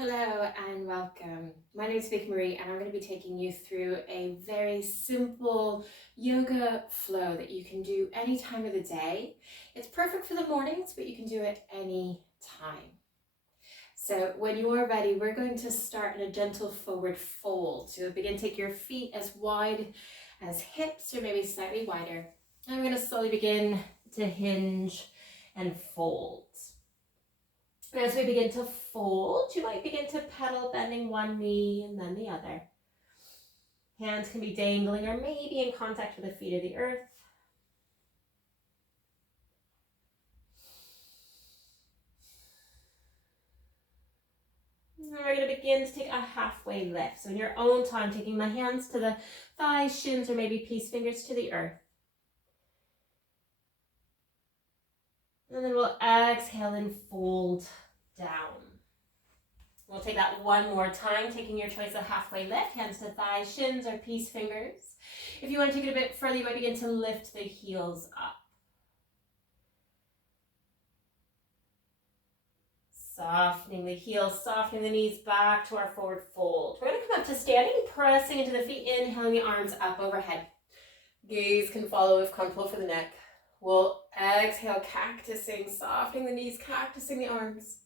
Hello and welcome. My name is Vickie-Marie and I'm going to be taking you through a very simple yoga flow that you can do any time of the day. It's perfect for the mornings, but you can do it any time. So when you are ready, we're going to start in a gentle forward fold. So begin to take your feet as wide as hips or maybe slightly wider. And we're going to slowly begin to hinge and fold. As we begin to fold, you might begin to pedal, bending one knee and then the other. Hands can be dangling or maybe in contact with the feet of the earth. And we're going to begin to take a halfway lift. So in your own time, taking the hands to the thighs, shins, or maybe peace fingers to the earth. And then we'll exhale and fold down. We'll take that one more time, taking your choice of halfway lift, hands to thighs, shins, or peace fingers. If you want to take it a bit further, you might begin to lift the heels up. Softening the heels, softening the knees back to our forward fold. We're going to come up to standing, pressing into the feet, inhaling the arms up overhead. Gaze can follow if comfortable for the neck. We'll exhale, cactusing, softening the knees, cactusing the arms.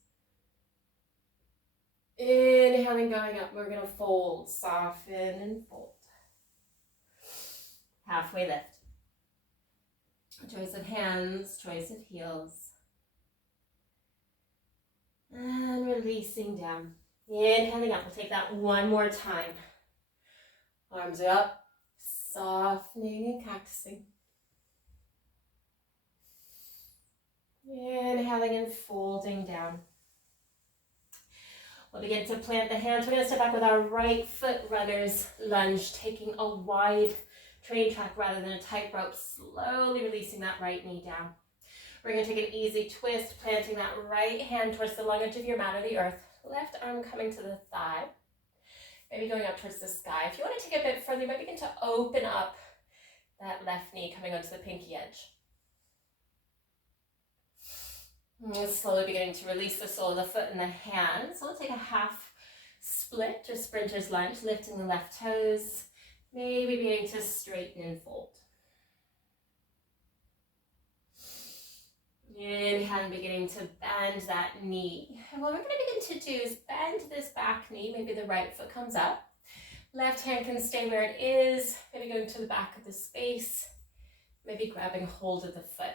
Inhaling, going up, we're going to fold, soften and fold. Halfway lift. Choice of hands, choice of heels. And releasing down. Inhaling up, we'll take that one more time. Arms are up, softening and cactusing. Inhaling and folding down. We'll begin to plant the hands. We're going to step back with our right foot runner's lunge, taking a wide train track rather than a tightrope, slowly releasing that right knee down. We're going to take an easy twist, planting that right hand towards the long edge of your mat or the earth. Left arm coming to the thigh, maybe going up towards the sky. If you want to take it a bit further, you might begin to open up that left knee coming onto the pinky edge. And slowly beginning to release the sole of the foot and the hands. So we'll take a half split or sprinter's lunge, lifting the left toes, maybe beginning to straighten and fold. Inhale, beginning to bend that knee. And what we're going to begin to do is bend this back knee. Maybe the right foot comes up. Left hand can stay where it is. Maybe going to the back of the space. Maybe grabbing hold of the foot.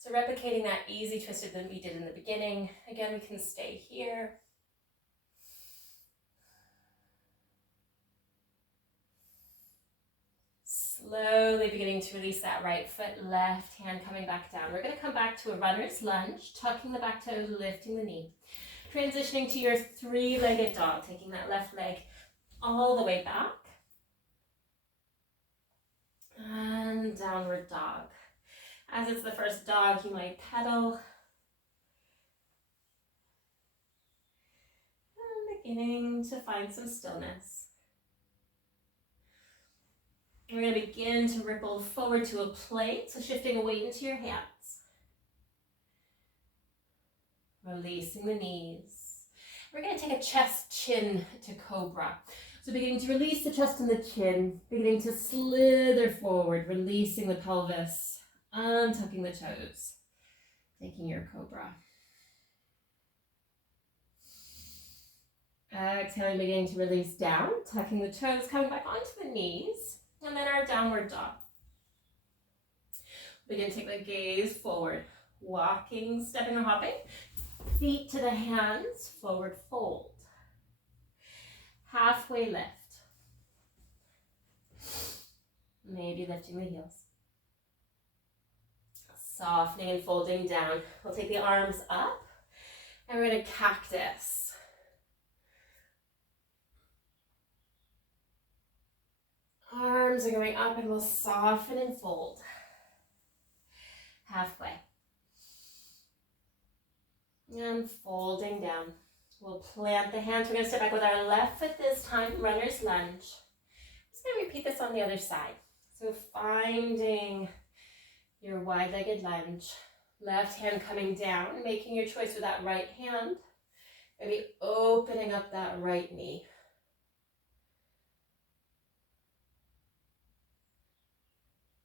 So replicating that easy twisted that we did in the beginning. Again, we can stay here. Slowly beginning to release that right foot, left hand coming back down. We're going to come back to a runner's lunge, tucking the back toes, lifting the knee. Transitioning to your three-legged dog, taking that left leg all the way back. And downward dog. As it's the first dog, you might pedal. And beginning to find some stillness. We're going to begin to ripple forward to a plank, so shifting a weight into your hands. Releasing the knees. We're going to take a chest chin to cobra. So beginning to release the chest and the chin, beginning to slither forward, releasing the pelvis. Untucking the toes, taking your cobra. Exhaling, beginning to release down, tucking the toes, coming back onto the knees, and then our downward dog. Begin to take the gaze forward, walking, stepping or hopping, feet to the hands, forward fold. Halfway lift. Maybe lifting the heels. Softening and folding down. We'll take the arms up and we're going to cactus. Arms are going up and we'll soften and fold. Halfway. And folding down. We'll plant the hands. We're going to step back with our left foot this time, runner's lunge. Just going to repeat this on the other side. So finding your wide-legged lunge. Left hand coming down, making your choice with that right hand. Maybe opening up that right knee.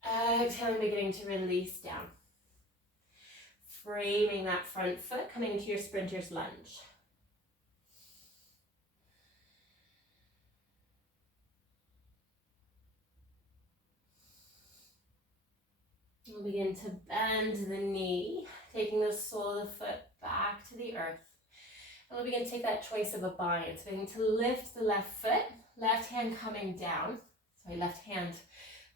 Exhale, beginning to release down. Framing that front foot, coming into your sprinter's lunge. We'll begin to bend the knee, taking the sole of the foot back to the earth. And we'll begin to take that choice of a bind. So begin to lift the left foot, left hand coming down. Sorry, left hand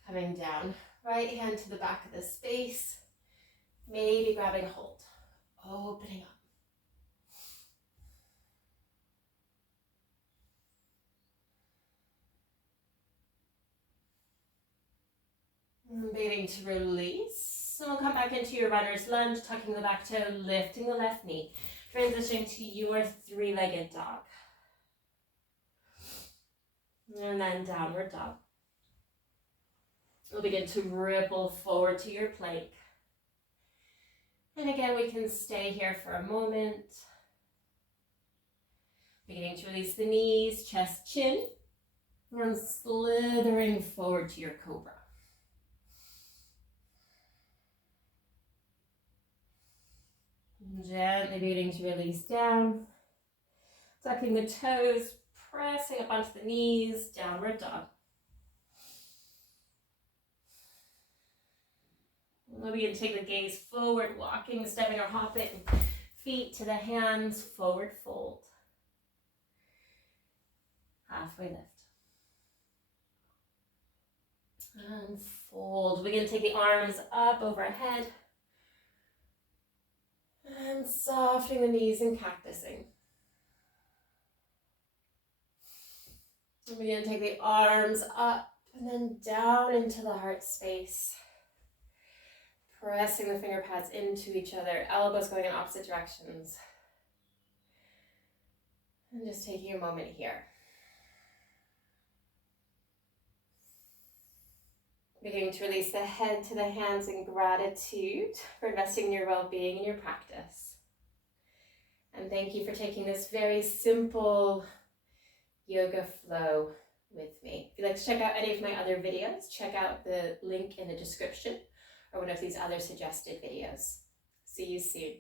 coming down. Right hand to the back of the space. Maybe grabbing a hold. Opening up. And beginning to release. And we'll come back into your runner's lunge, tucking the back toe, lifting the left knee. Transitioning to your three-legged dog. And then downward dog. We'll begin to ripple forward to your plank. And again, we can stay here for a moment. Beginning to release the knees, chest, chin. And slithering forward to your cobra. Gently beginning to release down. Tucking the toes, pressing up onto the knees, downward dog. We'll begin to take the gaze forward, walking, stepping or hopping. Feet to the hands, forward fold. Halfway lift. And fold. Begin to take the arms up overhead. And softening the knees and cactusing. And begin to take the arms up and then down into the heart space. Pressing the finger pads into each other, elbows going in opposite directions. And just taking a moment here. Beginning to release the head to the hands in gratitude for investing in your well-being and your practice. And thank you for taking this very simple yoga flow with me. If you'd like to check out any of my other videos, check out the link in the description or one of these other suggested videos. See you soon.